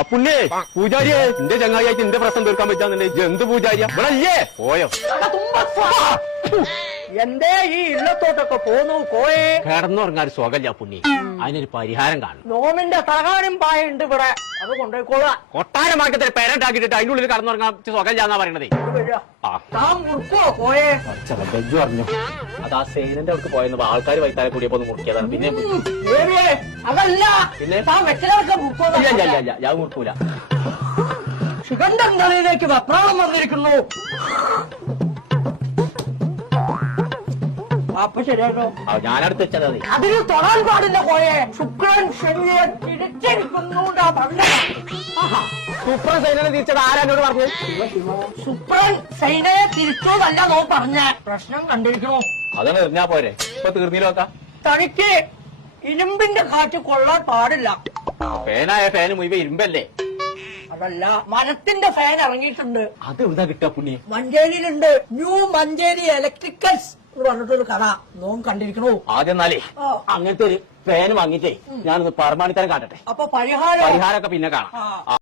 അപ്പുണ്ണിയെ പൂജാരിയെ എന്റെ ചങ്ങായിട്ട് എന്റെ പ്രശ്നം തീർക്കാൻ പറ്റാന്നുണ്ടെങ്കിൽ എന്ത് പൂജാരിയ? ഇവിടെ അല്ലേ പോയോ എന്തേ ഈ ഇല്ലത്തോട്ടൊക്കെ പോന്നു കോയെ? കിടന്നുറങ്ങാൻ ഒരു സുഖമില്ല പുണ്ണി. അതിനൊരു പരിഹാരം കാണും നോമിന്റെ തകാനും പായുണ്ട് ഇവിടെ. അത് കൊണ്ടുപോയിക്കോളാം കൊട്ടാരമാക്കത്തിൽ പേരണ്ടാക്കിയിട്ട് അതിന്റെ ഉള്ളിൽ കടന്നുറങ്ങാൻ സുഖമില്ലാന്നാ പറയണതേ. ആ. താൻ മുറുക്കോ കോയെ? ബെജ് പറഞ്ഞു. അത് ആ സേനന്റെ അവർക്ക് പോയെന്ന് ആൾക്കാർ വൈത്താലെ കൂടിയപ്പോ ഒന്ന് മുറിക്കിയതാണ്. പിന്നെ ഏറിയേ, അതല്ല. പിന്നെ? താൻ വെച്ചിലൊക്കെ ഇല്ല ഇല്ല ഇല്ല ഇല്ല ഞാൻ മുറിക്കൂല. ശിഖണ്ഡൻ തലയിലേക്ക് വെപ്രാളം വന്നിരിക്കുന്നു. അപ്പൊ ശരിയാണോ? ഞാനടുത്ത് വെച്ചത് അതെ അതിന് തൊടാൻ പാടില്ല കോയെ. ശുക്രൻ ശനിയെ തിരിച്ചിരിക്കുന്നു സൂപ്പർ സൈനനെ തിരിച്ചത് ആരാനോട് പറഞ്ഞു? ശുക്രൻ സൈനയെ തിരിച്ചോന്നല്ല നോ പറഞ്ഞ. പ്രശ്നം കണ്ടിരിക്കണോ? അതാണ് എറിഞ്ഞാ പോരെ. ഇപ്പൊ തീർന്നില്ല നോക്കാം. തനിക്ക് ഇരുമ്പിന്റെ കാറ്റ് കൊള്ളാൻ പാടില്ല. ഫാനായ ഫാന് മുഴുവൻ ഇരുമ്പല്ലേ? അതല്ല മരത്തിന്റെ ഫാൻ ഇറങ്ങിയിട്ടുണ്ട്. അത് എവിടെ കിട്ടാ പുണ്യ? മഞ്ചേരിയിലുണ്ട്. ന്യൂ മഞ്ചേരി ഇലക്ട്രിക്കൽസ് എന്ന് പറഞ്ഞിട്ടൊരു കഥ. നോം കണ്ടിരിക്കണോ? ആദ്യം എന്നാലേ ആ. അങ്ങനത്തെ ഒരു പേന വാങ്ങിച്ചേ ഞാനൊന്ന് പറമാണിത്തരം കാട്ടട്ടെ. അപ്പൊ പരിഹാരം? പരിഹാരമൊക്കെ പിന്നെ കാണാം. ആ.